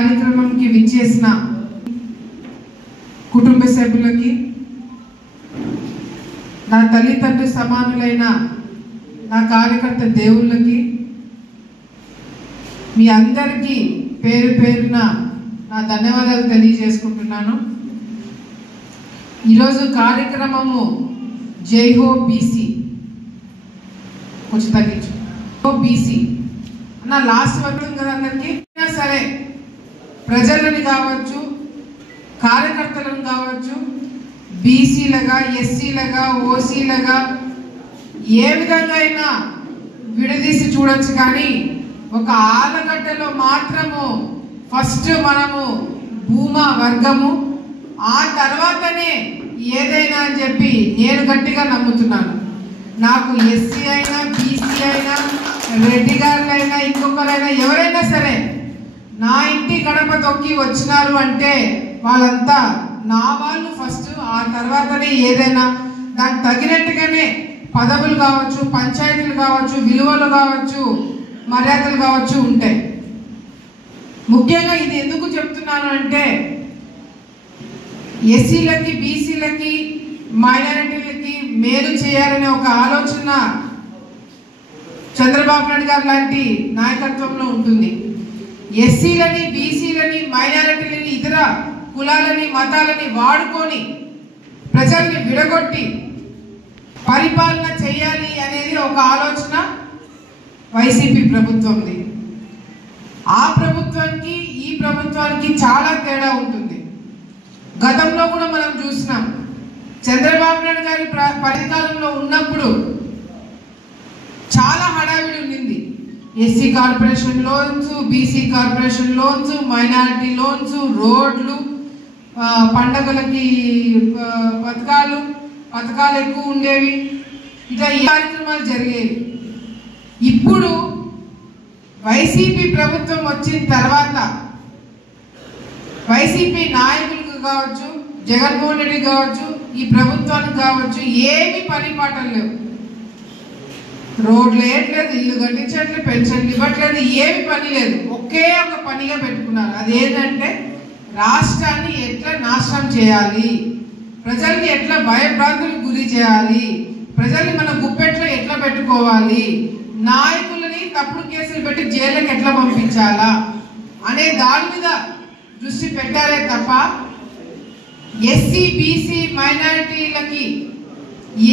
కార్యక్రమంకి విచ్చేసిన కుటుంబ సభ్యులకి, నా తల్లిదండ్రుల సమానులైన నా కార్యకర్త దేవుళ్ళకి, మీ అందరికీ పేరు పేరున నా ధన్యవాదాలు తెలియజేసుకుంటున్నాను. ఈరోజు కార్యక్రమము జై హో బీసీ, కొంచెం తగ్గించు, బీసీ అన్న లాస్ట్ వరకు కదా అందరికీ. సరే, ప్రజలని కావచ్చు, కార్యకర్తలను కావచ్చు, బీసీలుగా, ఎస్సీలుగా, ఓసీలుగా ఏ విధంగా అయినా విడదీసి చూడొచ్చు. కానీ ఒక ఆలగడ్డలో మాత్రము ఫస్ట్ మనము భూమా వర్గము, ఆ తర్వాతనే ఏదైనా అని చెప్పి నేను గట్టిగా నమ్ముతున్నాను. నాకు ఎస్సీ అయినా, బీసీ అయినా, రెడ్డి గారులైనా, ఇంకొకరైనా, ఎవరైనా సరే నా ఇంటి గడప తొక్కి వచ్చినారు అంటే వాళ్ళంతా నా వాళ్ళు ఫస్ట్, ఆ తర్వాతనే ఏదైనా దానికి తగినట్టుగానే పదవులు కావచ్చు, పంచాయతీలు కావచ్చు, విలువలు కావచ్చు, మర్యాదలు కావచ్చు ఉంటాయి. ముఖ్యంగా ఇది ఎందుకు చెప్తున్నాను అంటే, ఎస్సీలకి, బీసీలకి, మైనారిటీలకి మేలు చేయాలనే ఒక ఆలోచన చంద్రబాబు నాయుడు గారు లాంటి నాయకత్వంలో ఉంటుంది. ఎస్సీలని, బీసీలని, మైనారిటీలని, ఇతర కులాలని, మతాలని వాడుకొని ప్రజల్ని విడగొట్టి పరిపాలన చేయాలి అనేది ఒక ఆలోచన వైసీపీ ప్రభుత్వంది. ఆ ప్రభుత్వానికి ఈ ప్రభుత్వానికి చాలా తేడా ఉంటుంది. గతంలో కూడా మనం చూసినాం. చంద్రబాబు నాయుడు గారి పరిపాలనలో ఉన్నప్పుడు చాలా హడావిడి ఉండింది. SC corporation loans, BC corporation loans, minority loans, రోడ్లు, పండగలకి పథకాలు ఎక్కువ ఉండేవి. ఇట్లా ఈ కార్యక్రమాలు జరిగేవి. ఇప్పుడు వైసీపీ ప్రభుత్వం వచ్చిన తర్వాత వైసీపీ నాయకులకు కావచ్చు, జగన్మోహన్ రెడ్డి కావచ్చు, ఈ ప్రభుత్వానికి కావచ్చు, ఏమి పని పాటలు లేవు. రోడ్లు వేయట్లేదు, ఇల్లు కట్టించట్లేదు, పెన్షన్లు ఇవ్వట్లేదు, ఏమి పని లేదు. ఒకే ఒక పనిగా పెట్టుకున్నారు. అదేంటంటే రాష్ట్రాన్ని ఎట్లా నాశనం చేయాలి, ప్రజల్ని ఎట్లా భయభ్రాంతులకు గురి చేయాలి, ప్రజల్ని మన గుప్పెట్లో ఎట్లా పెట్టుకోవాలి, నాయకులని తప్పుడు కేసులు పెట్టి జైలుకి ఎట్లా పంపించాలా అనే దాని మీద దృష్టి పెట్టారే తప్ప ఎస్సీ, బీసీ, మైనారిటీలకి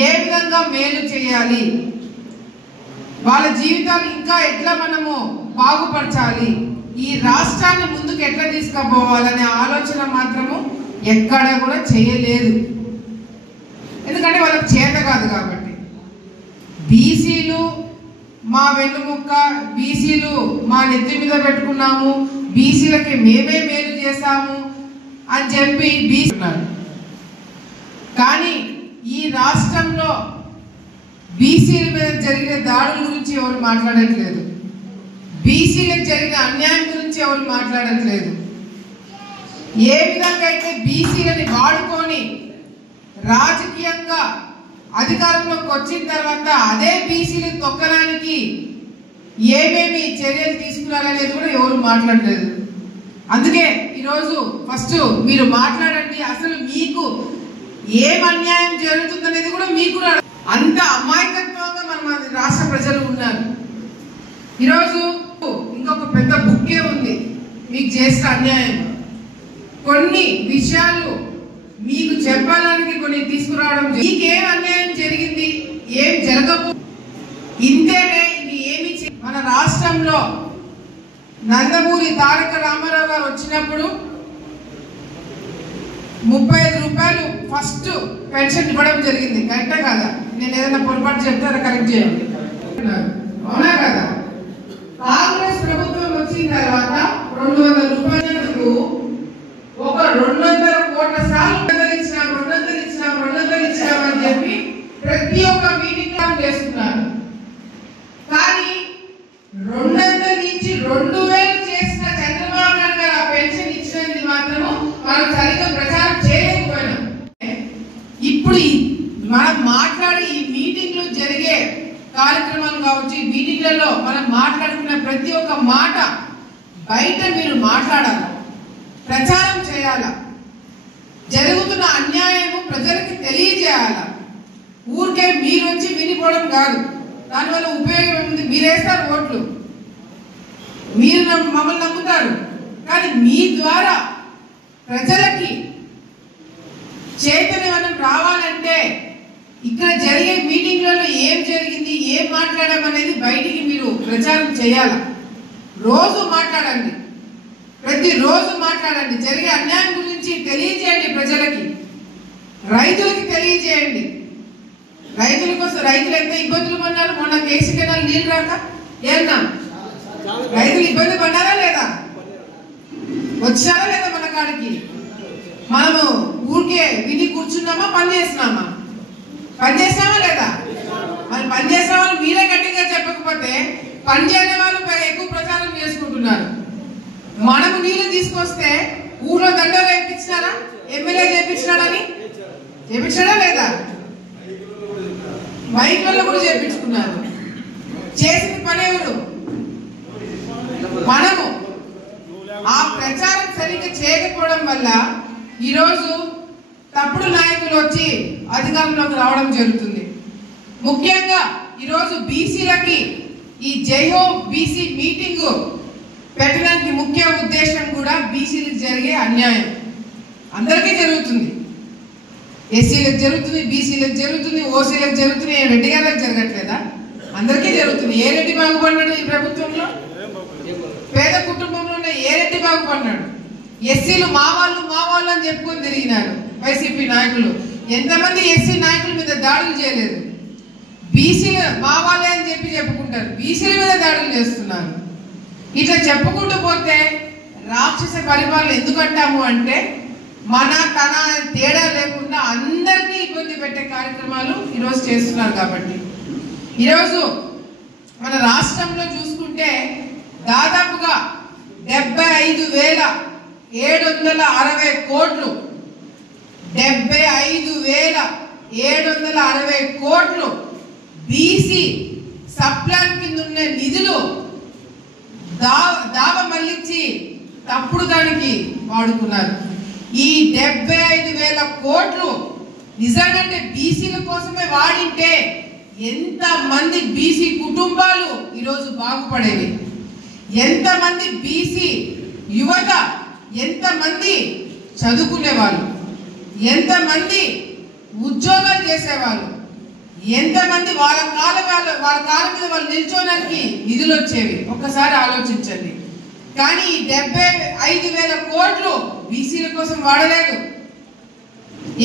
ఏ విధంగా మేలు చేయాలి, వాళ్ళ జీవితాలు ఇంకా ఎట్లా మనము బాగుపరచాలి, ఈ రాష్ట్రాన్ని ముందుకు ఎట్లా తీసుకుపోవాలనే ఆలోచన మాత్రము ఎక్కడ కూడా చేయలేదు. ఎందుకంటే వాళ్ళకి చేత కాదు కాబట్టి. బీసీలు మా వెన్నుముక్క, బీసీలు మా నెత్తి మీద పెట్టుకున్నాము, బీసీలకి మేమే మేలు చేశాము అని చెప్పి బీసీ ఉన్నారు. కానీ ఈ రాష్ట్రంలో బీసీల మీద జరిగిన దాడుల గురించి ఎవరు మాట్లాడట్లేదు. బీసీలకు జరిగిన అన్యాయం గురించి ఎవరు మాట్లాడట్లేదు. ఏ విధంగా అయితే బీసీలని వాడుకొని రాజకీయంగా అధికారంలోకి వచ్చిన తర్వాత అదే బీసీలు తొక్కడానికి ఏమేమి చర్యలు తీసుకున్నారనేది కూడా ఎవరు మాట్లాడలేదు. అందుకే ఈరోజు ఫస్ట్ మీరు మాట్లాడండి. అసలు మీకు ఏం అన్యాయం జరుగుతుందనేది కూడా మీకు అంత అమాయకత్వంగా మన రాష్ట్ర ప్రజలు ఉన్నారు. ఈరోజు ఇంకొక పెద్ద బుక్కే ఉంది మీకు చేసిన అన్యాయం. కొన్ని విషయాలు మీకు చెప్పడానికి కొన్ని తీసుకురావడం, మీకేం అన్యాయం జరిగింది, ఏం జరగబో ఇంతేనే, ఇది ఏమి మన రాష్ట్రంలో నందమూరి తారక రామారావు గారు వచ్చినప్పుడు 35 రూపాయలు ఫస్ట్ పెన్షన్ ఇవ్వడం జరిగింది. కరెక్టే కదా? నేను ఏదైనా పొరపాటు చెప్తారా కరెక్ట్ చేయండి. అవునా కదా? కాంగ్రెస్ ప్రభుత్వం వచ్చిన తర్వాత 200 రూపాయలకు ఒక 200 కోట్ల సార్లు 200 ఇచ్చినామని చెప్పి ప్రతి ఒక్క మీటింగ్ చేస్తున్నారు. కానీ 200 నుంచి 2000 చేసిన చంద్రబాబు నాయుడు గారు ఆ పెన్షన్ ఇచ్చినది మాత్రము మనం సరిగ్గా ప్రచారం చేయలేకపోయినాం. ఇప్పుడు మనం మాట్లాడి ఈ మీటింగ్లు జరిగే కార్యక్రమాలు కావచ్చు, మీటింగ్లలో మనం మాట్లాడుకున్న ప్రతి ఒక్క మాట బయట మీరు మాట్లాడాలి. చేయాలా, జరుగుతున్న అన్యాయము ప్రజలకు తెలియజేయాలా. ఊరికే మీరు వచ్చి వినిపోవడం కాదు. దానివల్ల ఉపయోగం ఉంది. మీరేస్తారు ఓట్లు, మీరు మమ్మల్ని నమ్ముతారు, కానీ మీ ద్వారా ప్రజలకి చైతన్యం రావాలంటే ఇక్కడ జరిగే మీటింగ్లలో ఏం జరిగింది, ఏం మాట్లాడామనేది బయటికి మీరు ప్రచారం చేయాలి. రోజు మాట్లాడండి, ప్రతిరోజు మాట్లాడండి. జరిగే అన్యాయం గురించి తెలియజేయండి ప్రజలకి, రైతులకి తెలియజేయండి. రైతుల కోసం రైతులు ఎంత ఇబ్బందులు పడ్డారు. మొన్న కేసీ కెనాల్ నీళ్ళు రాక ఏమన్నా రైతులు ఇబ్బంది పడ్డారా లేదా? వచ్చారా లేదా? మన కాడికి మనము ఊరికే విని కూర్చున్నామా? పని చేస్తున్నామా? పని చేసామా లేదా? మరి పని చేసే వాళ్ళు మీరే గట్టిగా చెప్పకపోతే పని చేయని వాళ్ళు ఎక్కువ ప్రచారం చేసుకుంటున్నారు. మనము నీళ్లు తీసుకొస్తే ఊళ్ళో దండలు వేయించినారా? ఎమ్మెల్యే చేయించినాడని చేయించాడా లేదా? మైకుల్లో కూడా చేయించుకున్నారు. చేసిన పని ఎవరు? మనము. ఆ ప్రచారం సరిగ్గా చేయకపోవడం వల్ల ఈరోజు తప్పుడు నాయకులు వచ్చి అధికారంలోకి రావడం జరుగుతుంది. ముఖ్యంగా ఈరోజు బీసీలకి ఈ జైహో బీసీ మీటింగ్ పెట్టడానికి ముఖ్య ఉద్దేశం కూడా బీసీలకు జరిగే అన్యాయం అందరికీ జరుగుతుంది. ఎస్సీలకు జరుగుతుంది, బీసీలకు జరుగుతుంది, ఓసీలకు జరుగుతుంది. రెడ్డి గారికి జరగట్లేదా? అందరికీ జరుగుతుంది. ఏ రెడ్డి బాగుపడినాడు ఈ ప్రభుత్వంలో? పేద కుటుంబంలో ఉన్న ఏ రెడ్డి బాగుపడినాడు? ఎస్సీలు మా వాళ్ళు అని చెప్పుకొని తిరిగినారు వైసీపీ నాయకులు. ఎంతమంది ఎస్సీ నాయకుల మీద దాడులు చేయలేదు? బీసీలు మా వాళ్ళే అని చెప్పి చెప్పుకుంటారు, బీసీల మీద దాడులు చేస్తున్నారు. ఇట్లా చెప్పుకుంటూ పోతే రాక్షస పరిపాలన ఎందుకంటాము అంటే మన తన తేడా లేకుండా అందరినీ ఇబ్బంది పెట్టే కార్యక్రమాలు ఈరోజు చేస్తున్నారు. కాబట్టి ఈరోజు మన రాష్ట్రంలో చూసుకుంటే దాదాపుగా 75,760 కోట్లు 75,760 కోట్లు బీసీ సప్లాన్ కింద ఉన్న నిధులు దావ మళ్ళించి తప్పుడు దానికి వాడుకున్నారు. ఈ 75,000 కోట్లు నిజంగా బీసీల కోసమే వాడింటే ఎంత మంది బీసీ కుటుంబాలు ఈరోజు బాగుపడేవి, ఎంతమంది బీసీ యువత, ఎంతమంది చదువుకునేవాళ్ళు, ఎంతమంది ఉద్యోగాలు చేసేవాళ్ళు, ఎంతమంది వాళ్ళ కాళ్ళ మీద వాళ్ళు నిల్చోడానికి నిధులు వచ్చేవి. ఒక్కసారి ఆలోచించండి. కానీ ఈ 75,000 కోట్లు బీసీల కోసం వాడలేదు.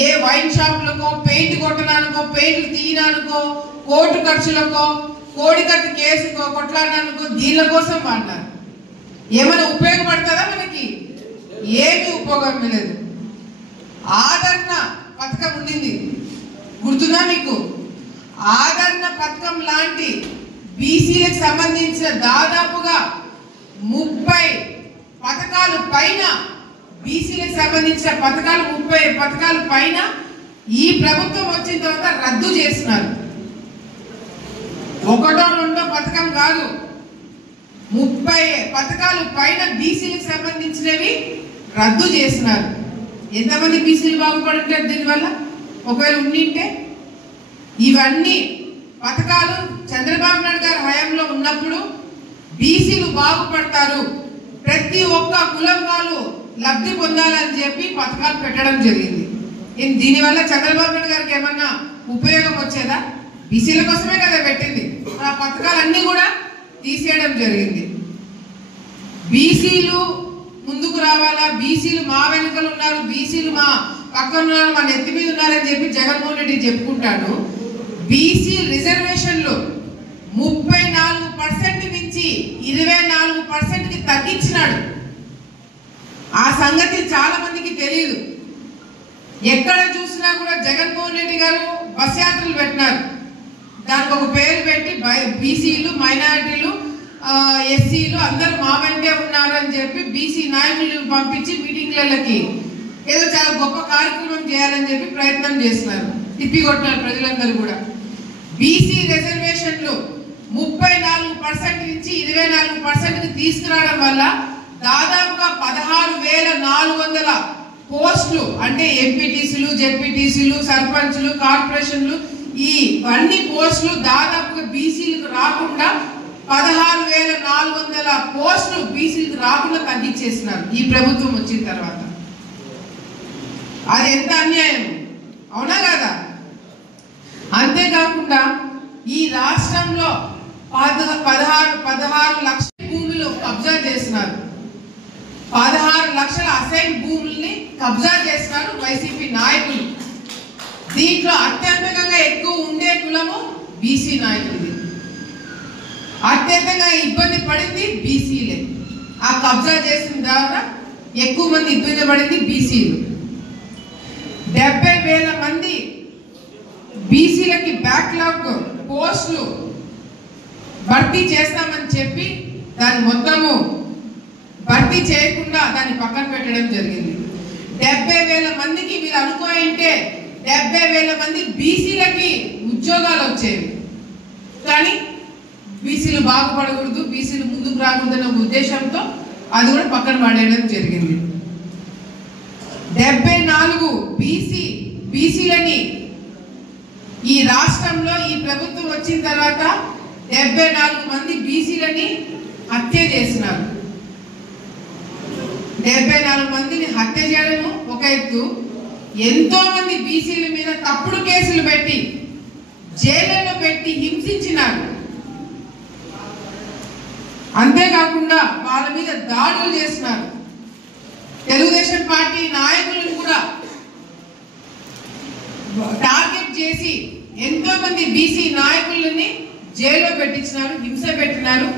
ఏ వైన్ షాపులకో, పెయింట్ కొట్టడానికో, పెయింట్ తీయడానికో, కోర్టు ఖర్చులకో, కోడికత్తి కేసుకో కొట్లాడడానికో దీళ్ళ కోసం వాడినారు. ఏమైనా ఉపయోగపడుతుందా మనకి? ఏమీ ఉపయోగం లేదు. ఆదరణ పథకం ఉండింది, గుర్తుందా మీకు? ఆదరణ పథకం లాంటి బీసీలకు సంబంధించిన దాదాపుగా 30 పథకాలు పైన, బీసీలకు సంబంధించిన 30 పథకాలు పైన ఈ ప్రభుత్వం వచ్చిన తర్వాత రద్దు చేస్తున్నారు. ఒకటో రెండో పథకం కాదు, 30 పథకాలు పైన బీసీలకు సంబంధించినవి రద్దు చేస్తున్నారు. ఎంతమంది బీసీలు బాగుపడుంటారు దీనివల్ల? ఒకవేళ ఉండింటే ఇవన్నీ పథకాలు చంద్రబాబు నాయుడు గారి హయాంలో ఉన్నప్పుడు బీసీలు బాగుపడతారు, ప్రతి ఒక్క కులం వాళ్ళు లబ్ధి పొందాలని చెప్పి పథకాలు పెట్టడం జరిగింది. దీనివల్ల చంద్రబాబు నాయుడు గారికి ఏమన్నా ఉపయోగం వచ్చేదా? బీసీల కోసమే కదా పెట్టింది. ఆ పథకాలన్నీ కూడా తీసేయడం జరిగింది. బీసీలు ముందుకు రావాలా, బీసీలు మా వెనుకలు ఉన్నారు, బీసీలు మా పక్కన ఉన్నారు, మా నెత్తి మీద ఉన్నారని చెప్పి జగన్మోహన్ రెడ్డి చెప్పుకుంటాడు. బీసీ రిజర్వేషన్లు 34% నుంచి 24%కి తగ్గించినాడు. ఆ సంగతి చాలా మందికి తెలియదు. ఎక్కడ చూసినా కూడా జగన్మోహన్ రెడ్డి గారు బస్ యాత్రలు పెట్టినారు. దానికి ఒక పేరు పెట్టి బీసీలు, మైనారిటీలు, ఎస్సీలు అందరూ మా వెంటే ఉన్నారు అని చెప్పి బీసీ నాయకులను పంపించి మీటింగ్లకి ఏదో చాలా గొప్ప కార్యక్రమం చేయాలని చెప్పి ప్రయత్నం చేస్తున్నారు. తిప్పికొట్టినారు ప్రజలందరూ కూడా. బీసీ రిజర్వేషన్లు 34% నుంచి 24%కి తీసుకురావడం వల్ల దాదాపుగా 16,400 పోస్టులు అంటే ఎంపీటీసీలు, జెడ్పీటీసీలు, సర్పంచ్లు, కార్పొరేషన్లు ఇవన్నీ పోస్టులు దాదాపుగా బీసీలకు రాకుండా 16,400 పోస్టులు బీసీలకు రాకుండా తగ్గించేసినారు ఈ ప్రభుత్వం వచ్చిన తర్వాత. అది ఎంత అన్యాయం, అవునా కదా? అంతేకాకుండా ఈ రాష్ట్రంలో 16 లక్షల భూములు కబ్జా చేసినారు. 16 లక్షల అసైన్ భూముల్ని కబ్జా చేసినారు వైసీపీ నాయకులు. దీంట్లో అత్యధికంగా ఎక్కువ ఉండే కులము బీసీ నాయకులది. అత్యంతంగా ఇబ్బంది పడింది బీసీలే. ఆ కబ్జా చేసిన ద్వారా ఎక్కువ మంది ఇబ్బంది పడింది బీసీలు. 70,000 మంది బీసీలకి బ్యాక్లాగ్ పోస్టులు భర్తీ చేస్తామని చెప్పి దాన్ని మొత్తము భర్తీ చేయకుండా దాన్ని పక్కన పెట్టడం జరిగింది. 70,000 మందికి మీరు అనుకోయింటే 70,000 మంది బీసీలకి ఉద్యోగాలు వచ్చేవి. కానీ బీసీలు బాగుపడకూడదు, బీసీలు ముందుకు రాకూడదన్న ఉద్దేశంతో అది కూడా పక్కన పడేయడం జరిగింది. 74 బీసీలని ఈ రాష్ట్రంలో ఈ ప్రభుత్వం వచ్చిన తర్వాత 74 మంది బీసీలని హత్య చేసినారు. 74 మందిని హత్య చేయడము ఒక ఎత్తు, ఎంతో మంది బీసీల మీద తప్పుడు కేసులు పెట్టి జైలులో పెట్టి హింసించినారు. అంతేకాకుండా వాళ్ళ మీద దాడులు చేసినారు. తెలుగుదేశం పార్టీ నాయకులను కూడా టార్గెట్ చేసి ఎంతో మంది బీసీ నాయకులని జైల్లో పెట్టించినారు, హింస పెట్టినారు.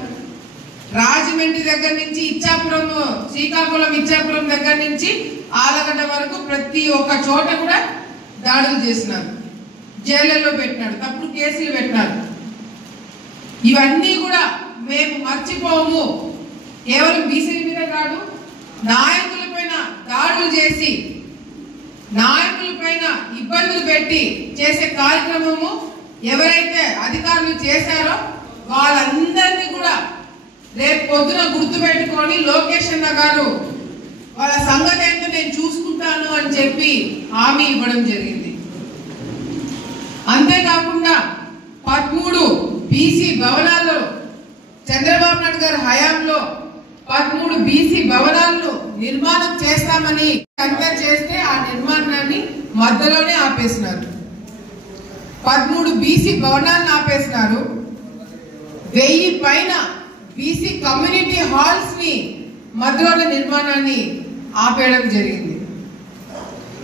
రాజమండ్రి దగ్గర నుంచి ఇచ్చాపురం, శ్రీకాకుళం ఇచ్చాపురం దగ్గర నుంచి ఆలగడ్డ వరకు ప్రతి ఒక్క చోట కూడా దాడులు చేసినారు, జైళ్ళలో పెట్టినారు, తప్పుడు కేసులు పెట్టినారు. ఇవన్నీ కూడా మేము మర్చిపోము. కేవలం బీసీల మీద కాదు, నాయకుల పైన దాడులు చేసి నాయకుల పైన ఇబ్బందులు పెట్టి చేసే కార్యక్రమము ఎవరైతే అధికారులు చేశారో వాళ్ళందరినీ కూడా రేపు పొద్దున గుర్తు పెట్టుకొని లోకేష్ అన్న గారు వాళ్ళ సంగతి ఏంటో నేను చూసుకుంటాను అని చెప్పి హామీ ఇవ్వడం జరిగింది. అంతేకాకుండా 13 బీసీ భవనాల్లో చంద్రబాబు నాయుడు గారి హయాంలో 13 బీసీ భవనాలను నిర్మాణం చేస్తామని కంపేర్ చేస్తే ఆ నిర్మాణాన్ని మధ్యలోనే ఆపేసినారు. 13 బీసీ భవనాలను ఆపేసినారు. 1000 పైన బీసీ కమ్యూనిటీ హాల్స్ ని మధ్యలోనే నిర్మాణాన్ని ఆపేయడం జరిగింది.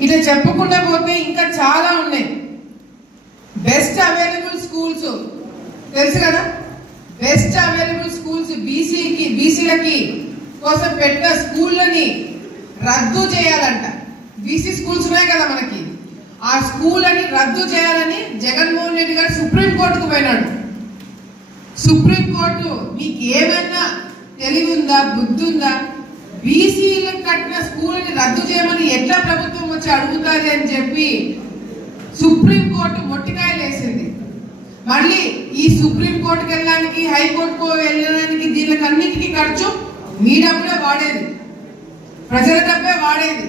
ఇట్లా చెప్పుకుంటూ పోతే ఇంకా చాలా ఉన్నాయి. బెస్ట్ అవైలబుల్ స్కూల్స్ తెలుసు కదా, బెస్ట్ అవైలబుల్ స్కూల్స్ బీసీలకి కోసం పెట్ట స్కూళ్ళని రద్దు చేయాలంట. బీసీ స్కూల్స్ ఉన్నాయి కదా మనకి, ఆ స్కూల్ అని రద్దు చేయాలని జగన్మోహన్ రెడ్డి గారు సుప్రీంకోర్టుకు పోయినాడు. సుప్రీంకోర్టు మీకు ఏమైనా తెలివి ఉందా, బుద్ధి ఉందా? బీసీలకు కట్టిన స్కూల్ని రద్దు చేయమని ఎట్లా ప్రభుత్వం వచ్చి అడుగుతుంది అని చెప్పి సుప్రీంకోర్టు మొట్టికాయలు వేసింది. మళ్ళీ ఈ సుప్రీంకోర్టుకి వెళ్ళడానికి, హైకోర్టుకు వెళ్ళడానికి దీనికి అన్నిటికీ ఖర్చు మీ డబ్బులే వాడేది, ప్రజల డబ్బే వాడేది.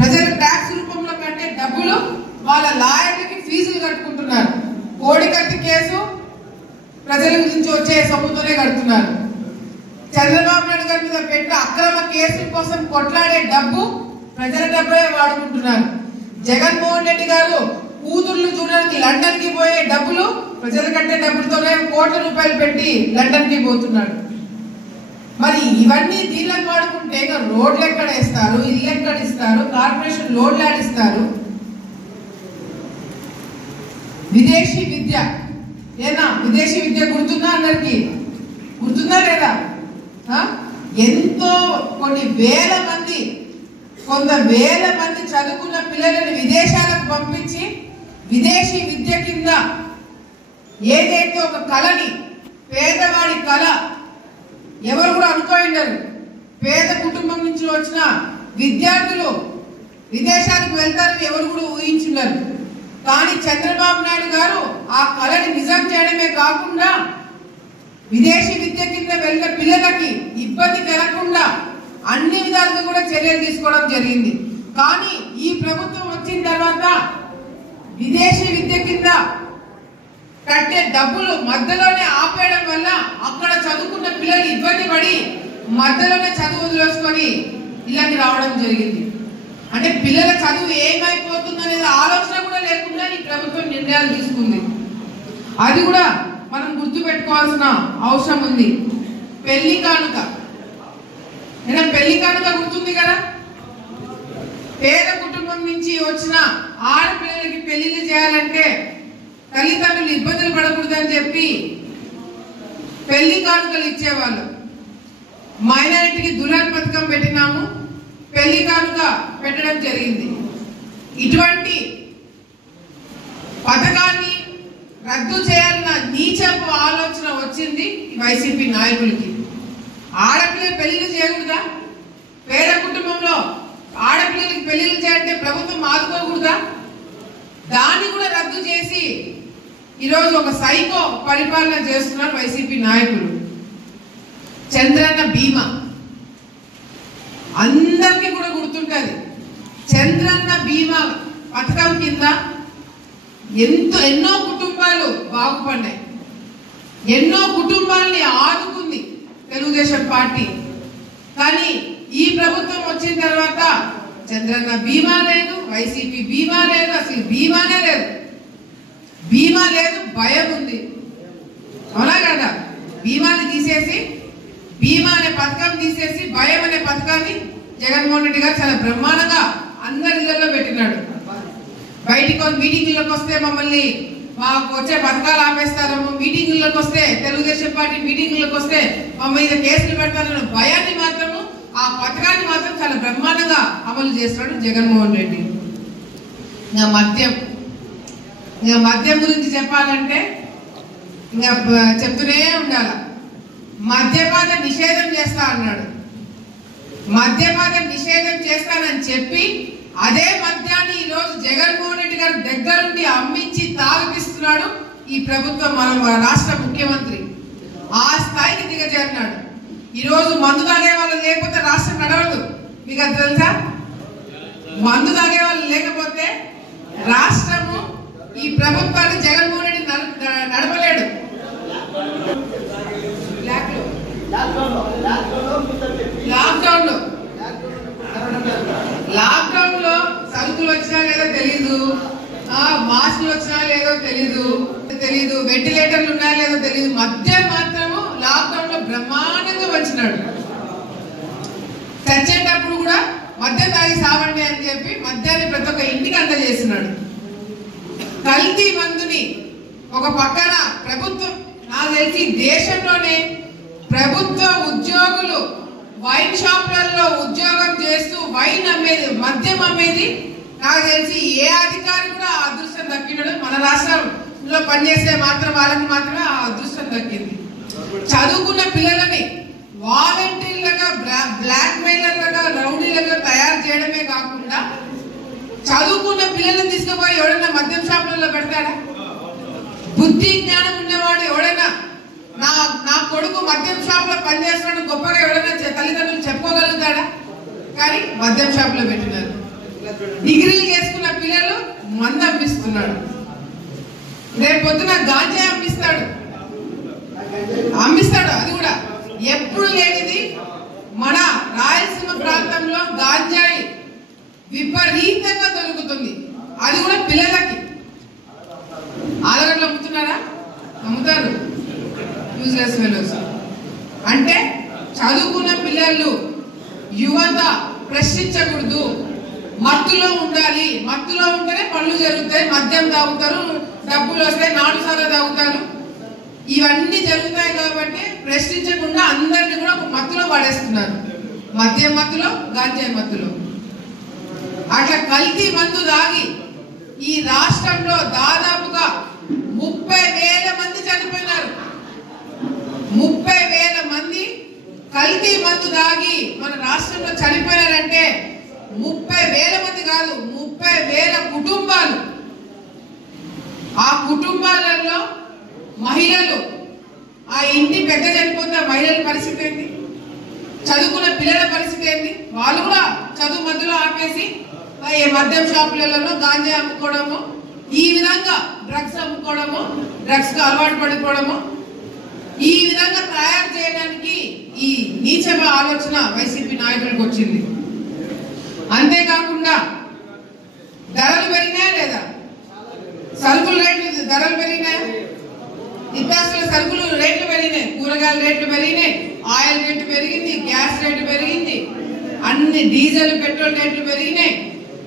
ప్రజలు ట్యాక్స్ రూపంలో కట్టే డబ్బులు వాళ్ళ లాయర్లకి ఫీజులు కట్టుకుంటున్నారు. కోడికత్తి కేసు ప్రజల నుంచి వచ్చే సొమ్ముతోనే కడుతున్నారు. చంద్రబాబు నాయుడు గారి మీద పెట్టిన అక్రమ కేసుల కోసం కొట్లాడే డబ్బు ప్రజల డబ్బే వాడుకుంటున్నారు. జగన్మోహన్ రెడ్డి గారు కూతుర్లు చూడడానికి లండన్ కి పోయే డబ్బులు ప్రజలు కట్టే డబ్బులతోనే కోట్ల రూపాయలు పెట్టి లండన్ కి పోతున్నాడు. మరి ఇవన్నీ దీనిలో వాడుకుంటే రోడ్లు ఎక్కడ ఇస్తారు, ఇల్లు ఎక్కడ ఇస్తారు, కార్పొరేషన్ లోన్లు ఆడిస్తారు. విదేశీ విద్య ఏనా, విదేశీ విద్య గుర్తుందా? అందరికి గుర్తుందా లేదా? ఎంతో కొన్ని వేల మంది చదువుకున్న పిల్లలను విదేశాలకు పంపించి విదేశీ విద్య కింద ఏదైతే ఒక కళని, పేదవాడి కళ ఎవరు కూడా అనుకోండరు, పేద కుటుంబం నుంచి వచ్చిన విద్యార్థులు విదేశాలకు వెళ్తారని ఎవరు కూడా ఊహించుండరు. కానీ చంద్రబాబు నాయుడు గారు ఆ కళని నిజం చేయడమే కాకుండా విదేశీ విద్య కింద వెళ్ళిన పిల్లలకి ఇబ్బంది కలగకుండా అన్ని విధాలుగా మీద కూడా చర్యలు తీసుకోవడం జరిగింది. కానీ ఈ ప్రభుత్వం వచ్చిన తర్వాత విదేశీ విద్య కింద కట్టే డబ్బులు మధ్యలోనే ఆపేయడం వల్ల అక్కడ చదువుకున్న పిల్లలు ఇబ్బంది పడి మధ్యలోనే చదువు వదిలేసుకొని ఇలాంటి రావడం జరిగింది. అంటే పిల్లల చదువు ఏమైపోతుంది అనేది ఆలోచన కూడా లేకుండా ఈ ప్రభుత్వం నిర్ణయాలు తీసుకుంది. అది కూడా మనం గుర్తు పెట్టుకోవాల్సిన అవసరం ఉంది. పెళ్లి కానుక, పెళ్లి కానుక గుర్తుంది కదా. పేద కుటుంబం నుంచి వచ్చిన ఆడపిల్లలకి పెళ్లిళ్ళు చేయాలంటే తల్లిదండ్రులు ఇబ్బందులు పడకూడదని చెప్పి పెళ్లి కానుకలు ఇచ్చేవాళ్ళు. మైనారిటీకి దుల్హన్ పథకం పెట్టినాము, పెళ్లి కానుక పెట్టడం జరిగింది. ఇటువంటి పథకాన్ని రద్దు చేయాలన్న నీచపు ఆలోచన వచ్చింది వైసీపీ నాయకులకి. ఆడపిల్లలు పెళ్లిళ్ళు చేయకూడదా? పేద కుటుంబంలో ఆడపిల్లలకి పెళ్లిళ్ళు చేయాలంటే ప్రభుత్వం ఆదుకోకూడదా? దాన్ని కూడా రద్దు చేసి ఈరోజు ఒక సైకో పరిపాలన చేస్తున్నారు వైసీపీ నాయకులు. చంద్రన్న బీమా అందరికీ కూడా గుర్తుంటది. చంద్రన్న బీమా పథకం కింద ఎన్నో కుటుంబాలు బాగుపడ్డాయి, ఎన్నో కుటుంబాలని ఆదుకుంది తెలుగుదేశం పార్టీ. కానీ ఈ ప్రభుత్వం వచ్చిన తర్వాత చంద్రన్న బీమా లేదు, వైసీపీ బీమా లేదు, అసలు బీమానే లేదు. బీమా లేదు, భయం ఉంది. అవునా కదా? బీమాని తీసేసి, బీమా అనే పథకం తీసేసి భయం అనే పథకాన్ని జగన్మోహన్ రెడ్డి గారు చాలా బ్రహ్మాండంగా అందరి ఇళ్లలో పెట్టినాడు. బయటికి మీటింగ్లకు వస్తే మమ్మల్ని మాకు వచ్చే పథకాలు ఆపేస్తారేమో, మీటింగ్లకు వస్తే తెలుగుదేశం పార్టీ మీటింగ్లకు వస్తే మా మీద కేసులు పెడతారన్న భయాన్ని మాత్రము, ఆ పథకాన్ని మాత్రం చాలా బ్రహ్మాండంగా అమలు చేస్తున్నాడు జగన్మోహన్ రెడ్డి. ఇంకా మద్యం గురించి చెప్పాలంటే ఇంకా చెప్తూనే ఉండాలి. మద్యపాన నిషేధం చేస్తా అన్నాడు. మద్యపాన నిషేధం చేస్తానని చెప్పి అదే మద్యాన్ని ఈరోజు జగన్మోహన్ రెడ్డి గారు దగ్గరుండి అమ్మించి తాగిపిస్తున్నాడు ఈ ప్రభుత్వం, మన రాష్ట్ర ముఖ్యమంత్రి. ఆ స్థాయికి దిగజేరినాడు. ఈరోజు మందు తాగే వాళ్ళు లేకపోతే రాష్ట్రం నడవదు. మీకు అది తెలుసా? మందు తాగే వాళ్ళు లేకపోతే రాష్ట్రము, ఈ ప్రభుత్వాన్ని జగన్మోహన్ రెడ్డి నడపలేడు. లాక్డౌన్ లో సరుకులు వచ్చినా లేదో తెలీదు, మాస్కులు వచ్చినా లేదో తెలీదు, వెంటిలేటర్లు ఉన్నాయో లేదో తెలీదు. మద్యం మాత్రము లాక్డౌన్ లో బ్రహ్మాండంగా పంచినాడు. చచ్చేటప్పుడు కూడా మద్యం తాగి సావండి అని చెప్పి మద్యాన్ని ప్రతి ఒక్క ఇంటికి అందజేసినాడు. కల్తీ మందుని ఒక పక్కన ప్రభుత్వం, నాకు తెలిసి దేశంలోనే ప్రభుత్వ ఉద్యోగులు వైన్ షాప్లలో ఉద్యోగం చేస్తూ వైన్ అమ్మేది, మద్యం అమ్మేది నాకు తెలిసి ఏ అధికారి కూడా ఆ అదృష్టం దక్కినాడు. మన రాష్ట్రంలో పనిచేసే మాత్రం వాళ్ళకి మాత్రమే ఆ అదృష్టం దక్కింది. చదువుకున్న పిల్లలని వాలంటీర్లుగా, బ్లాక్ మెయిలర్లుగా, రౌడీలుగా తయారు చేయడమే కాకుండా చదువుకున్న పిల్లలను తీసుకుపోయి ఎవడైనా మద్యం షాపులలో పెడతాడా? బుద్ధి జ్ఞానం ఉన్నవాడు ఎవడైనా నా కొడుకు మద్యం షాప్ లో పనిచేస్తున్నాడు గొప్పగా ఎవడైనా తల్లిదండ్రులు చెప్పుకోగలుగుతాడా? కానీ మద్యం షాప్ లో పెట్టినారు. డిగ్రీలు చేసుకున్న పిల్లలు మందు అమ్మిస్తున్నాడు. రేపు పొద్దున గాంజా అమ్మిస్తాడు. అది కూడా ఎప్పుడు లేనిది. మన రాయలసీమ ప్రాంతంలో గాంజాయి విపరీతంగా దొరుకుతుంది. అది కూడా పిల్లలకి. ఆలగడ్డలు అమ్ముతున్నారా? అమ్ముతారు. Useless fellows. అంటే చదువుకున్న పిల్లలు, యువత ప్రశ్నించకూడదు, మత్తులో ఉండాలి. మత్తులో ఉంటేనే పనులు జరుగుతాయి. మద్యం తాగుతారు, డబ్బులు వస్తాయి, నాటుసారా తాగుతారు. ఇవన్నీ జరుగుతాయి కాబట్టి ప్రశ్నించకుండా అందరినీ కూడా ఒక మత్తులో పడేస్తున్నారు. మద్యం మత్తులో, గాంజాయి మత్తులో. అట్లా కల్తీ మందు తాగి ఈ రాష్ట్రంలో దాదాపుగా 30,000 మంది చనిపోయినారు. 30,000 మంది కల్తీ మందు తాగి మన రాష్ట్రంలో చనిపోయారంటే 30,000 మంది కాదు, 30,000 కుటుంబాలు. ఆ కుటుంబాలలో మహిళలు, ఆ ఇంటి పెద్ద చనిపోతే మహిళల పరిస్థితి ఏంటి? చదువుకున్న పిల్లల పరిస్థితి ఏంటి? వాళ్ళు కూడా మద్యం షాపులలో గాంజా అమ్ముకోవడము, ఈ విధంగా డ్రగ్స్ అమ్ముకోవడము, డ్రగ్స్ కు అలవాటు పడిపోవడము, ఈ విధంగా తయారు చేయడానికి ఈ నీచమ ఆలోచన వైసీపీ నాయకులకు వచ్చింది. అంతేకాకుండా ధరలు పెరిగినాయా లేదా? సరుకుల రేట్లు ధరలు పెరిగినాయా? నిత్యావసర సరుకులు రేట్లు పెరిగినాయి, కూరగాయల రేట్లు పెరిగినాయి, ఆయిల్ రేటు పెరిగింది, గ్యాస్ రేటు పెరిగింది, అన్ని డీజిల్ పెట్రోల్ రేట్లు పెరిగినాయి,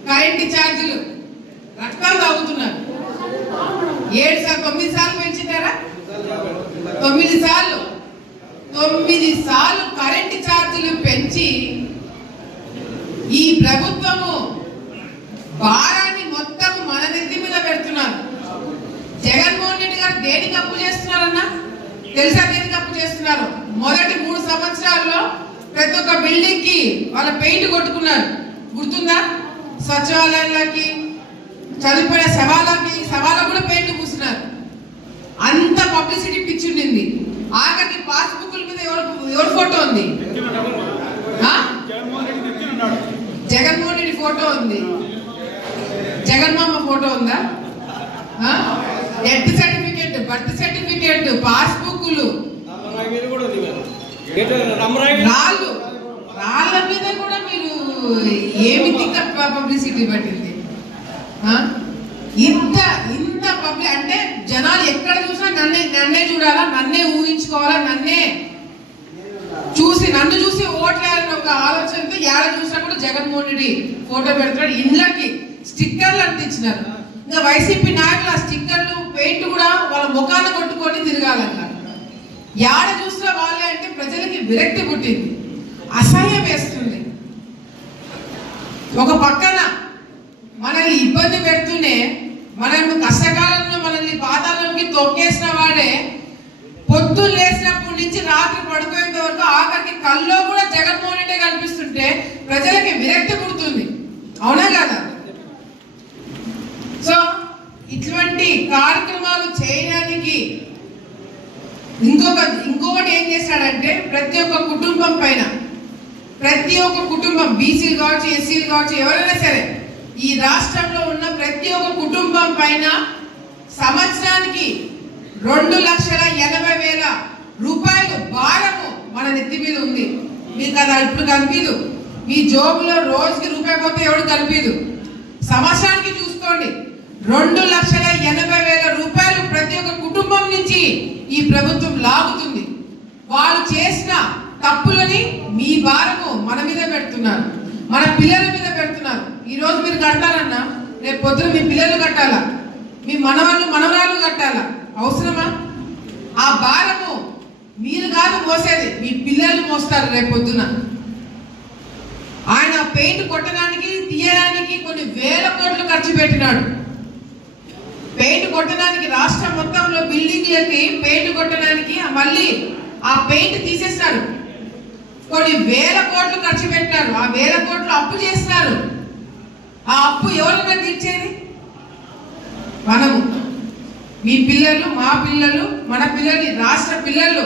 కరెంటు ఛార్జీలు రక్తాలు తాగుతున్నారు. 9 సార్లు పెంచుతారా? 9 సార్లు కరెంటు ఛార్జీలు పెంచి ఈ ప్రభుత్వము భారాన్ని మొత్తం మన నెత్తి మీద పెడుతున్నారు. జగన్మోహన్ రెడ్డి గారు దేనికి అప్పు చేస్తున్నారన్నా తెలుసా? దేనికి అప్పు చేస్తున్నారు? మొదటి 3 సంవత్సరాల్లో ప్రతి ఒక్క బిల్డింగ్ కి వాళ్ళ పెయింట్ కొట్టుకున్నారు, గుర్తుందా? సచివాలయాలకి, చనిపోయిన శవాలకు కూడా పెయింట్ పూస్తున్నారు. అంత పబ్లిసిటీ పిచ్చుండింది. ఆఖరికి పాస్బుక్ల మీద ఎవరు ఫోటో ఉంది? జగన్మోహన్ రెడ్డి ఫోటో ఉంది. జగన్మామ ఫోటో ఉందా? డెత్ సర్టిఫికేట్, బర్త్ సర్టిఫికేట్, పాస్బుక్లు, రాళ్ళ మీద కూడా మీరు ఏమి తిక్క పబ్లిసిటీ పట్టింది? ఇంత పబ్లిక్ అంటే జనాలు ఎక్కడ చూసినా నన్నే చూడాలా, నన్నే ఊహించుకోవాలా, నన్ను చూసి ఓట్లేయాలని ఒక ఆలోచనతో ఏడ చూసినా కూడా జగన్మోహన్ రెడ్డి ఫోటో పెడతాడు. ఇళ్ళకి స్టిక్కర్లు అంటించినారు. ఇంకా వైసీపీ నాయకులు ఆ స్టిక్కర్లు పెయింట్ కూడా వాళ్ళ ముఖాన్ని కొట్టుకొని తిరగాలంట. ఏడ చూసినా వాళ్ళే అంటే ప్రజలకి విరక్తి పుట్టింది, అసహ్యం వేస్తుంది. ఒక పక్కన మనల్ని ఇబ్బంది పెడుతూనే, మనల్ని కష్టకాలంలో మనల్ని పాతాళంలోకి తొక్కేసిన వాడే పొద్దున్న లేచినప్పటి నుంచి రాత్రి పడుకునేంత వరకు ఆఖరికి కల్లో కూడా జగన్మోహన్ రెడ్డి కనిపిస్తుంటే ప్రజలకి విరక్తి పుడుతుంది. అవునా కదా? సో ఇటువంటి కార్యక్రమాలు చేయడానికి ఇంకొకటి ఏం చేశాడంటే, ప్రతి ఒక్క కుటుంబం పైన, ప్రతి ఒక్క కుటుంబం, బీసీలు కావచ్చు, ఎస్సీలు కావచ్చు, ఎవరైనా సరే ఈ రాష్ట్రంలో ఉన్న ప్రతి ఒక్క కుటుంబం పైన సంవత్సరానికి 2,80,000 రూపాయలు భారము మన నెత్తి మీద ఉంది. మీకు అది ఇప్పుడు కనిపించదు. మీ జోబులో రోజుకి రూపాయి పోతే ఎవరు కనిపించదు. సంవత్సరానికి చూసుకోండి, 2,80,000 రూపాయలు ప్రతి ఒక్క కుటుంబం నుంచి ఈ ప్రభుత్వం లాగుతుంది. వాళ్ళు చేసిన తప్పులని మీ భారము మన మీద పెడుతున్నారు, మన పిల్లల మీద పెడుతున్నారు. ఈ రోజు మీరు కట్టాలన్నా రేపు పొద్దున మీ పిల్లలు కట్టాలా, మీ మనవరాలు కట్టాలా? అవసరమా? ఆ భారము మీరు కాదు మోసేది, మీ పిల్లలు మోస్తారు రేపు పొద్దున. ఆయన పెయింట్ కొట్టడానికి, తీయడానికి కొన్ని వేల కోట్లు ఖర్చు పెట్టినాడు. పెయింట్ కొట్టడానికి రాష్ట్రం మొత్తంలో బిల్డింగ్లకి పెయింట్ కొట్టడానికి మళ్ళీ ఆ పెయింట్ తీసేస్తారు. కొన్ని వేల కోట్లు ఖర్చు పెట్టినారు. ఆ వేల కోట్లు అప్పు చేస్తున్నారు. ఆ అప్పు ఎవరైనా తీర్చేది? మనము. మీ పిల్లలు, మా పిల్లలు, మన పిల్లలు, రాష్ట్ర పిల్లలు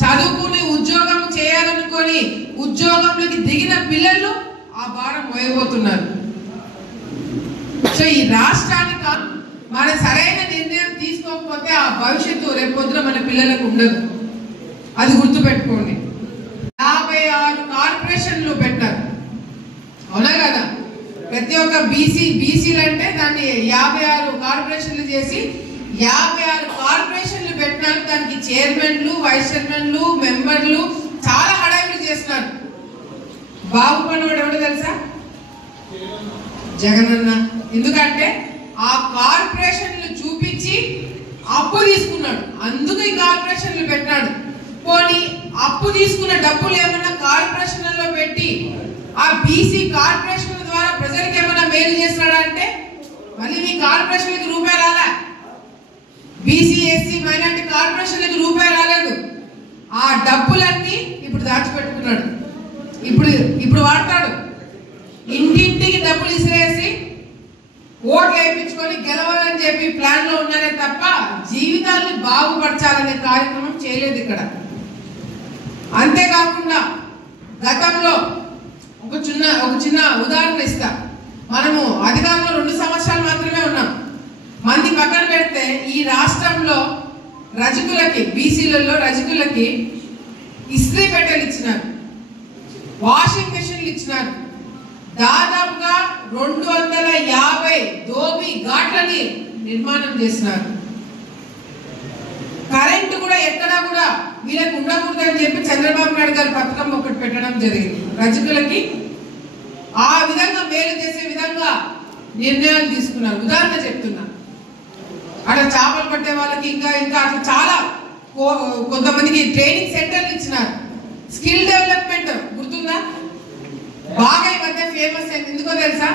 చదువుకుని ఉద్యోగం చేయాలనుకొని ఉద్యోగంలోకి దిగిన పిల్లలు ఆ భారం మోయబోతున్నారు. సో ఈ రాష్ట్రానికి మన సరైన నిర్ణయం తీసుకోకపోతే ఆ భవిష్యత్తు రేపు పొద్దున మన పిల్లలకు ఉండదు. అది గుర్తుపెట్టుకోండి. 56 కార్పొరేషన్లు పెట్టారు, అవునా కదా? ప్రతి ఒక్క బీసీలు అంటే దాన్ని 56 కార్పొరేషన్లు చేసి 56 కార్పొరేషన్లు పెట్టినారు. దానికి చైర్మన్లు, వైస్ చైర్మన్లు, మెంబర్లు చాలా హడావిడి చేస్తున్నారు. బాగుపడినవాడు ఎవడో తెలుసా? జగనన్న. ఎందుకంటే ఆ కార్పొరేషన్లు చూపించి అప్పు తీసుకున్నాడు, అందుకు ఈ కార్పొరేషన్లు పెట్టాడు. పోనీ అప్పు తీసుకున్న డబ్బులు ఏమన్నా కార్పొరేషన్లలో పెట్టి ఆ బీసీ కార్పొరేషన్ల ద్వారా ప్రజలకు ఏమైనా మేలు చేస్తాడా అంటే మళ్ళీ మీ కార్పొరేషన్లకి రూపాయి రాలే. బీసీ, ఎస్సీ, మైనారిటీ కార్పొరేషన్లకి రూపాయి రాలేదు. ఆ డబ్బులన్నీ ఇప్పుడు దాచిపెట్టుకున్నాడు. ఇప్పుడు వాడతాడు. ఇంటింటికి డబ్బులు ఇసిరేసి ఓట్లు వేయించుకొని గెలవాలని చెప్పి ప్లాన్ లో ఉన్నారే తప్ప జీవితాన్ని బాగుపరచాలనే కార్యక్రమం చేయలేదు ఇక్కడ. అంతేకాకుండా గతంలో ఒక చిన్న ఉదాహరణ ఇస్తా. మనము అధికారంలో 2 సంవత్సరాలు మాత్రమే ఉన్నాం. మంది పక్కన పెడితే ఈ రాష్ట్రంలో రజకులకి, బీసీలలో రజకులకి ఇస్త్రీ పెట్టెలు ఇచ్చినారు, వాషింగ్ మెషిన్లు ఇచ్చినారు. దాదాపుగా 250 ధోబీ ఘాట్లని నిర్మాణం చేసినారు. కరెంటు కూడా ఎక్కడా కూడా వీళ్ళకి ఉండకూడదు అని చెప్పి చంద్రబాబు నాయుడు గారు పథకం ఒకటి పెట్టడం జరిగింది. రజకులకి ఆ విధంగా మేలు చేసే విధంగా నిర్ణయాలు తీసుకున్నారు. ఉదాహరణ చెప్తున్నా, అట్లా చేపలు పట్టే వాళ్ళకి ఇంకా అట్లా చాలా కొంతమందికి ట్రైనింగ్ సెంటర్లు ఇచ్చినారు. స్కిల్ డెవలప్మెంట్ గుర్తుందా? బాగా ఈ మధ్య ఫేమస్ అయింది. ఎందుకో తెలుసా?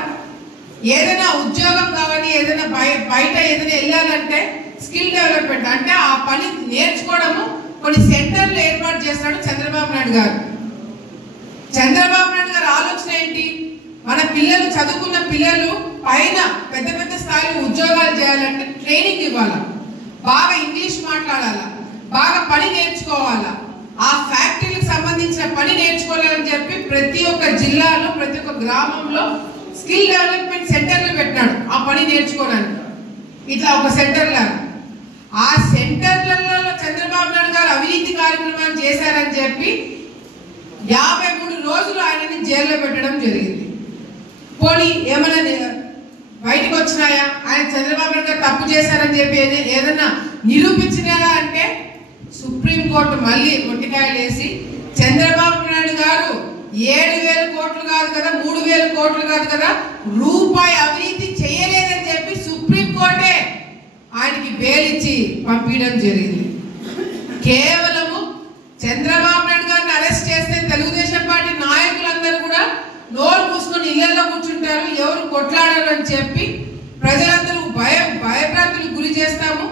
ఏదైనా ఉద్యోగం కావాలి, ఏదైనా బయట ఏదైనా వెళ్ళాలంటే స్కిల్ డెవలప్మెంట్ అంటే ఆ పని నేర్చుకోవడము కొన్ని సెంటర్లు ఏర్పాటు చేస్తాడు చంద్రబాబు నాయుడు గారు. చంద్రబాబు నాయుడు గారు ఆలోచన ఏంటి? మన పిల్లలు, చదువుకున్న పిల్లలు పైన పెద్ద పెద్ద స్థాయిలో ఉద్యోగాలు చేయాలంటే ట్రైనింగ్ ఇవ్వాలా, బాగా ఇంగ్లీష్ మాట్లాడాలా, బాగా పని నేర్చుకోవాలా, ఆ ఫ్యాక్టరీలకు సంబంధించిన పని నేర్చుకోవాలని చెప్పి ప్రతి ఒక్క జిల్లాలో, ప్రతి ఒక్క గ్రామంలో స్కిల్ డెవలప్మెంట్ సెంటర్లు పెట్టినాడు ఆ పని నేర్చుకోవడానికి. ఇట్లా ఒక సెంటర్ లాగా ఆ సెంటర్లలో చంద్రబాబు నాయుడు గారు అవినీతి కార్యక్రమాలు చేశారని చెప్పి 53 రోజులు ఆయనని జైల్లో పెట్టడం జరిగింది. పోనీ ఏమైనా బయటకు వచ్చినాయా? ఆయన చంద్రబాబు నాయుడు గారు తప్పు చేశారని చెప్పి ఏదైనా నిరూపించినారా అంటే సుప్రీంకోర్టు మళ్ళీ మొట్టికాయలు వేసి చంద్రబాబు నాయుడు గారు 7,000 కోట్లు కాదు కదా, 3,000 కోట్లు కాదు కదా, రూపాయి అవినీతి చేయలేదని చెప్పి సుప్రీంకోర్టే ఆయనకి బెయిల్ ఇచ్చి పంపించడం జరిగింది. కేవలము చంద్రబాబు నాయుడు గారిని అరెస్ట్ చేస్తే తెలుగుదేశం పార్టీ నాయకులందరూ కూడా నోరు మూసుకొని ఇళ్లలో కూర్చుంటారు, ఎవరు కొట్లాడారు అని చెప్పి ప్రజలందరూ భయభ్రాంతులకు గురి చేస్తాము,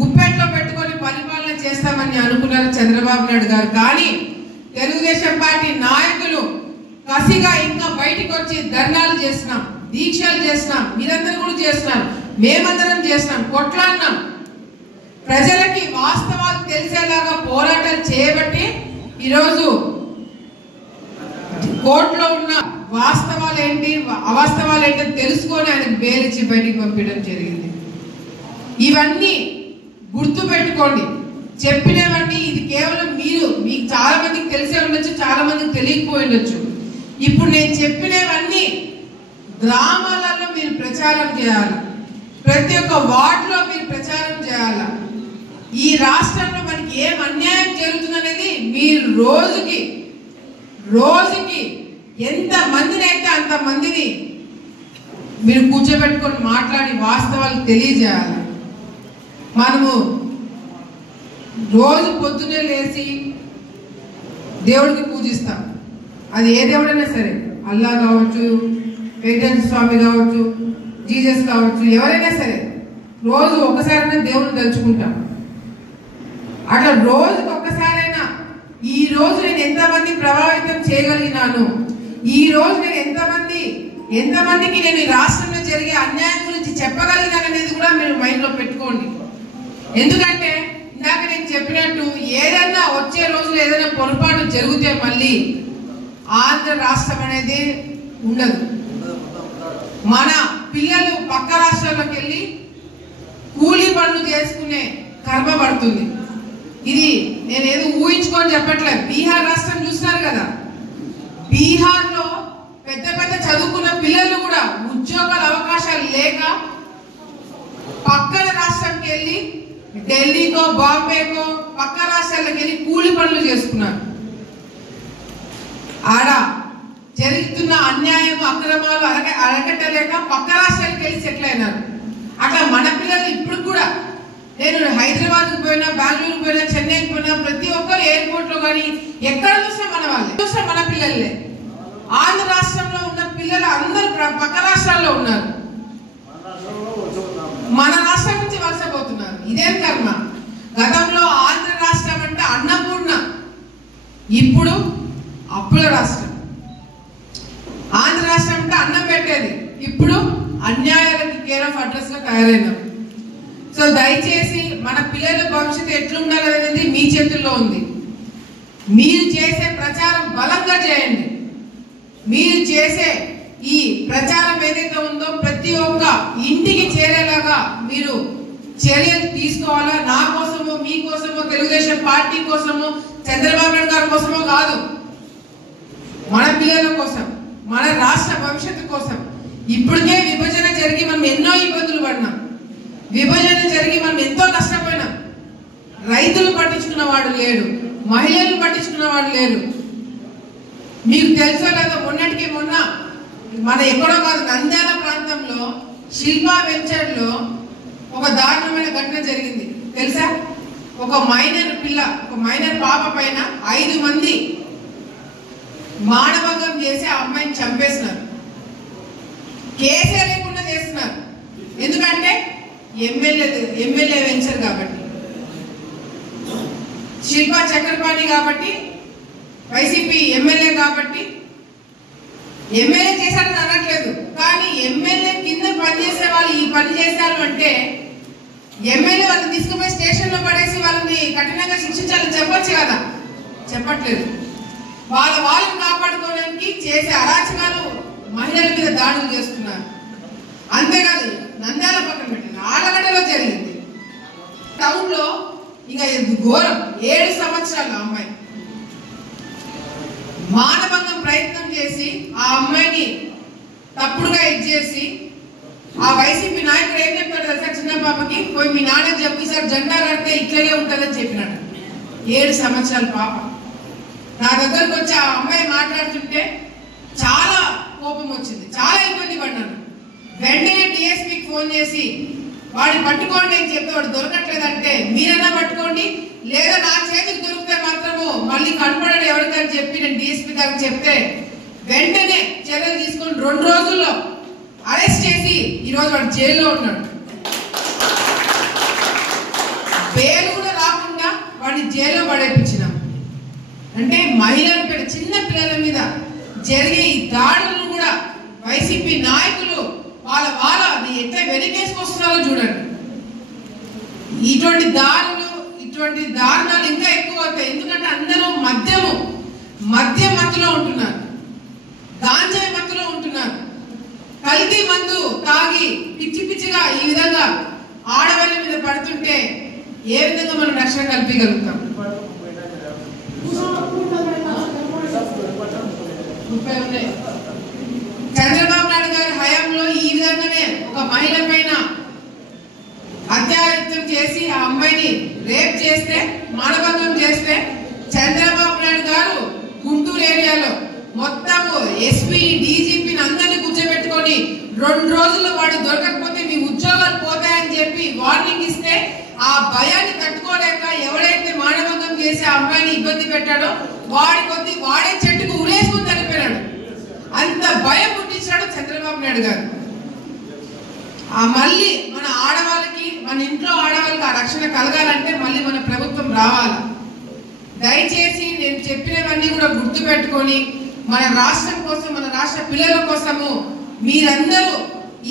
గుప్పెట్లో పెట్టుకొని పరిపాలన చేస్తామని అనుకున్నారు చంద్రబాబు నాయుడు గారు. కానీ తెలుగుదేశం పార్టీ నాయకులు కసిగా ఇంకా బయటకు వచ్చి ధర్నాలు చేసినాం, దీక్షలు చేసినాం, మీరందరూ కూడా చేసినాం, మేమందరం చేసినాం, కొట్లాడినాం. ప్రజలకి వాస్తవాలు తెలిసేలాగా పోరాటాలు చేయబట్టి ఈరోజు కోర్టులో ఉన్న వాస్తవాలు ఏంటి, అవాస్తవాలు ఏంటో తెలుసుకొని ఆయనకు బెయిల్ ఇచ్చి బయటికి పంపించడం జరిగింది. ఇవన్నీ గుర్తు పెట్టుకోండి. చెప్పినవన్నీ ఇది కేవలం మీకు చాలా మందికి తెలిసే ఉండొచ్చు, చాలా మందికి తెలియకపోయి ఉండొచ్చు. ఇప్పుడు నేను చెప్పినవన్నీ గ్రామాలలో మీరు ప్రచారం చేయాలి, ప్రతి ఒక్క వార్డులో మీరు ప్రచారం చేయాలి. ఈ రాష్ట్రంలో మనకి ఏం అన్యాయం జరుగుతుందనేది మీరు రోజుకి ఎంత మందిని అయితే అంత మందిని మీరు కూర్చోబెట్టుకొని మాట్లాడి వాస్తవాలు తెలియజేయాలి. మనము రోజు పొద్దున్నే లేచి దేవుడికి పూజిస్తాం, అది ఏ దేవుడైనా సరే, అల్లా కావచ్చు, వెంకటేశ్వర స్వామి కావచ్చు, జీసస్ కావచ్చు, ఎవరైనా సరే రోజు ఒక్కసారైనా దేవుడిని తలుచుకుంటాం. అట్లా రోజుకి ఒక్కసారైనా ఈ రోజు నేను ఎంతమంది ప్రభావితం చేయగలిగినాను, ఈ రోజు నేను ఎంతమందికి నేను ఈ రాష్ట్రంలో జరిగే అన్యాయం గురించి చెప్పగలిగినాను అనేది కూడా మీరు మైండ్ లో పెట్టుకోండి. ఎందుకంటే ఇందాక నేను చెప్పినట్టు ఏదైనా వచ్చే రోజులు ఏదైనా పొరపాటు జరిగితే మళ్ళీ ఆంధ్ర రాష్ట్రం అనేది ఉండదు. మన పిల్లలు పక్క రాష్ట్రాల్లోకి వెళ్ళి కూలీ పనులు చేసుకునే కర్మ పడుతుంది. ఇది నేను ఏదో ఊహించుకొని చెప్పట్లేదు. బీహార్ రాష్ట్రం చూస్తున్నారు కదా, బీహార్లో పెద్ద చదువుకున్న పిల్లలు కూడా ఉద్యోగాల అవకాశాలు లేక పక్కన రాష్ట్రంకి వెళ్ళి ఢిల్లీకో, బాంబేకో, పక్క రాష్ట్రాలకు వెళ్ళి కూలి పనులు చేసుకున్నారు. ఆడ జరుగుతున్న అన్యాయం, అక్రమాలు అరగట్టలేక పక్క రాష్ట్రాలకు వెళ్ళి సెటిల్ అయినారు. అట్లా మన పిల్లలు ఇప్పుడు కూడా, నేను హైదరాబాద్కు పోయినా, బెంగళూరుకు పోయినా, చెన్నైకి పోయినా, ప్రతి ఒక్కరు ఎయిర్పోర్ట్ లో కానీ ఎక్కడ చూసినా మన వాళ్ళే, చూసినా మన పిల్లలే. ఆంధ్ర రాష్ట్రంలో ఉన్న పిల్లలు అందరూ పక్క రాష్ట్రాల్లో ఉన్నారు, మన రాష్ట్రం నుంచి వలసపోతున్నారు. ఇదేం కర్మ? గతంలో ఆంధ్ర రాష్ట్రం అంటే అన్నపూర్ణ, ఇప్పుడు అప్పుల రాష్ట్రం. ఆంధ్ర రాష్ట్రం అంటే అన్నం పెట్టేది, ఇప్పుడు అన్యాయాలకి కేర్ ఆఫ్ అడ్రస్ గా తయారైనాం. సో దయచేసి మన పిల్లల భవిష్యత్తు ఎట్లుండాలనేది మీ చేతుల్లో ఉంది. మీరు చేసే ప్రచారం బలంగా చేయండి. మీరు చేసే ఈ ప్రచారం ఏదైతే ఉందో ప్రతి ఒక్క ఇంటికి చేరేలాగా మీరు చర్యలు తీసుకోవాలా. నా కోసమో మీకోసమో తెలుగుదేశం పార్టీ కోసమో చంద్రబాబు నాయుడు గారి కోసమో కాదు, మన పిల్లల కోసం, మన రాష్ట్ర భవిష్యత్తు కోసం. ఇప్పటికే విభజన జరిగి మనం ఎన్నో ఇబ్బందులు పడినాం, విభజన జరిగి మనం ఎంతో నష్టపోయినాం. రైతులు పట్టించుకున్న వాడు లేడు, మహిళలు పట్టించుకున్న వాడు లేరు. మీకు తెలుసో లేదో మొన్నటికి మొన్న మన ఎక్కడో కాదు నంద్యాల ప్రాంతంలో శిల్పా వెంచర్ లో ఒక దారుణమైన ఘటన జరిగింది తెలుసా. ఒక మైనర్ పాప పైన 5 మంది మానభంగం చేసి ఆ అమ్మాయిని చంపేస్తున్నారు. కేసే లేకుండా చేస్తున్నారు. ఎందుకంటే ఎమ్మెల్యే వెంచర్ కాబట్టి, శిల్పా చక్రపాణి కాబట్టి, వైసీపీ ఎమ్మెల్యే కాబట్టి. ఎమ్మెల్యే చేశారని అనట్లేదు, కానీ ఎమ్మెల్యే కింద పనిచేసే వాళ్ళు ఈ పని చేశారు అంటే ఎమ్మెల్యే వాళ్ళని తీసుకుపోయి స్టేషన్ లో పడేసి వాళ్ళని కఠినంగా శిక్షించాలని చెప్పొచ్చు కదా, చెప్పట్లేదు. వాళ్ళని కాపాడుకోవడానికి చేసే అరాచకాలు మహిళల మీద దాడులు చేస్తున్నారు. అంతేకాదు నంద్యాల పక్కన పెట్టింది, ఆలగడ్డలో జరిగింది. టౌన్ లో ఇంకా ఘోరం, 7 సంవత్సరాల అమ్మాయి మానభంగం ప్రయత్నం చేసి ఆ అమ్మాయిని తప్పుడుగా ఇచ్చేసి ఆ వైసీపీ నాయకుడు ఏం చెప్తాడు తెలుసా, చిన్న పాపకి పోయి మీ నాన్నకి చెప్పి సార్ జెండా కడితే ఇట్లనే ఉంటుందని చెప్పినాడు. 7 సంవత్సరాల పాప నా దగ్గరకు వచ్చి ఆ అమ్మాయి మాట్లాడుతుంటే చాలా కోపం వచ్చింది, చాలా ఇబ్బంది పడ్డాను. వెంటనే డిఎస్పీకి ఫోన్ చేసి వాడిని పట్టుకోండి అని చెప్తే వాడు దొరకట్లేదంటే మీరన్నా పట్టుకోండి, లేదా నా చేతికి దొరికితే మాత్రము మళ్ళీ కనపడడు ఎవరికని చెప్పి నేను డిఎస్పీ గారికి చెప్తే వెంటనే చర్యలు తీసుకొని 2 రోజుల్లో అరెస్ట్ చేసి ఈరోజు వాడు జైల్లో ఉన్నాడు. బెయిల్ కూడా రాకుండా వాడిని జైల్లో పడేపించినాం. అంటే మహిళల మీద, చిన్న పిల్లల మీద జరిగే ఈ దాడులను కూడా వైసీపీ నాయకులు వాళ్ళ ఎట్లా వెనకేసుకొస్తున్నారో చూడండి. ఇటువంటి దారుణాలు ఇంకా ఎక్కువ అవుతాయి. ఎందుకంటే అందరూ మత్తులో ఉంటున్నారు, గాంజాయి మత్తులో ఉంటున్నారు. కల్తీ మందు తాగి పిచ్చిగా ఈ విధంగా ఆడవాళ్ళ మీద పడుతుంటే ఏ విధంగా మనం రక్షణ కల్పించగలుగుతాం? చంద్రబాబు నాయుడు గారి హయాంలో ఈ విధంగానే ఒక మహిళ పైన అత్యాచారం చేసి ఆ అమ్మాయిని రేప్ చేస్తే, మానభంగం చేస్తే చంద్రబాబు నాయుడు గారు గుంటూరు ఏరియాలో మొత్తము ఎస్పీ డీజీపీని అందరినీ కూర్చోబెట్టుకొని 2 రోజుల్లో వాడు దొరకకపోతే మీ ఉద్యోగాలు పోతాయని చెప్పి వార్నింగ్ ఇస్తే ఆ భయాన్ని తట్టుకోలేక ఎవడైతే మానభంగం చేసి ఆ అమ్మాయిని ఇబ్బంది పెట్టాడో వాడే చెట్టుకు ఉరేసుకుని చనిపోయాడు. అంత భయం పుట్టించాడు చంద్రబాబు నాయుడు గారు. మళ్ళీ మన ఆడవాళ్ళకి, మన ఇంట్లో ఆడవాళ్ళకి ఆ రక్షణ కలగాలంటే మళ్ళీ మన ప్రభుత్వం రావాలి. దయచేసి నేను చెప్పినవన్నీ కూడా గుర్తు పెట్టుకొని మన రాష్ట్రం కోసం, మన రాష్ట్ర పిల్లల కోసము మీరందరూ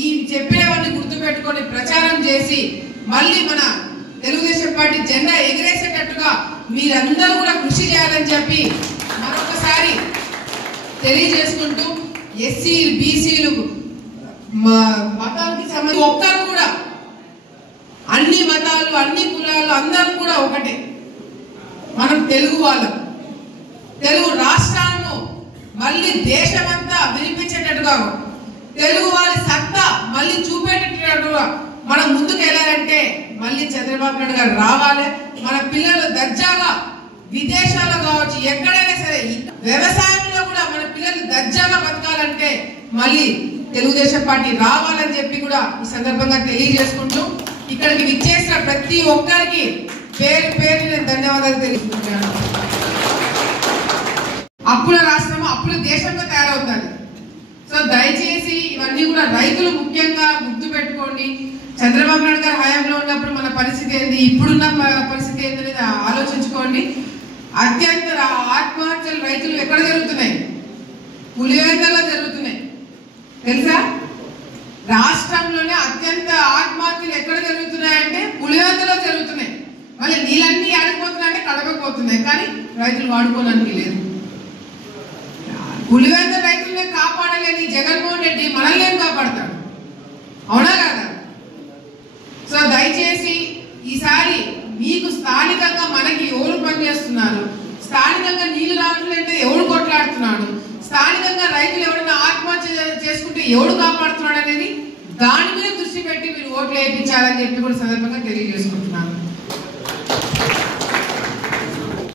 ఈ చెప్పినవన్నీ గుర్తు పెట్టుకొని ప్రచారం చేసి మళ్ళీ మన తెలుగుదేశం పార్టీ జెండా ఎగిరేసేటట్టుగా మీరందరూ కూడా కృషి చేయాలని చెప్పి మరొకసారి తెలియజేసుకుంటూ, ఎస్సీలు, బీసీలు, మతానికి సంబంధించి ఒక్కరు కూడా, అన్ని మతాలు, అన్ని కులాలు అందరూ కూడా ఒకటే. మనం తెలుగు వాళ్ళం. తెలుగు రాష్ట్రాలను మళ్ళీ దేశమంతా వినిపించేటట్టుగా, తెలుగు వారి సత్తా మళ్ళీ చూపేటట్టుగా మనం ముందుకు వెళ్ళాలంటే మళ్ళీ చంద్రబాబు నాయుడు గారు రావాలి. మన పిల్లలు దర్జాగా విదేశాల్లో కావచ్చు, ఎక్కడైనా సరే వ్యవసాయంలో కూడా మన పిల్లలు దర్జాగా బతకాలంటే మళ్ళీ తెలుగుదేశం పార్టీ రావాలని చెప్పి కూడా ఈ సందర్భంగా తెలియజేసుకుంటూ, ఇక్కడికి విచ్చేసిన ప్రతి ఒక్కరికి పేరు నేను ధన్యవాదాలు తెలియజేస్తున్నాను. అప్పుల రాష్ట్రము అప్పుల దేశంగా తయారవుతుంది. సో దయచేసి ఇవన్నీ కూడా రైతులు ముఖ్యంగా గుర్తు పెట్టుకోండి. చంద్రబాబు నాయుడు గారి హయాంలో ఉన్నప్పుడు మన పరిస్థితి ఏంది, ఇప్పుడున్న పరిస్థితి ఏంది అనేది ఆలోచించుకోండి. అత్యంత ఆత్మహత్యలు రైతులు ఎక్కడ జరుగుతున్నాయి? పులివెందులలో జరుగుతున్నాయి తెలుసా? రాష్ట్రంలోనే అత్యంత ఆత్మహత్యలు ఎక్కడ జరుగుతున్నాయంటే పులివెందులో జరుగుతున్నాయి. మళ్ళీ నీళ్ళన్నీ ఆడిపోతున్నాయంటే కడపకపోతున్నాయి, కానీ రైతులు వాడుకోవడానికి లేదు. పులివెందుల రైతులనే కాపాడలేని జగన్మోహన్ మనల్ని ఏం కాపాడతాడు? అవునా కదా? సో దయచేసి ఈసారి మీకు స్థానికంగా మనకి ఎవరు పనిచేస్తున్నారు, స్థానికంగా నీళ్లు రావట్లంటే ఎవడు కొట్లాడుతున్నాడు, స్థానికంగా రైతులు ఎవరైనా ఆత్మహత్య చేసుకుంటే ఎవడు కాపాడుతున్నాడు అనేది దాని మీద దృష్టి పెట్టి మీరు ఓట్లు వేయించాలని చెప్పి కూడా సందర్భంగా తెలియజేసుకుంటున్నాను.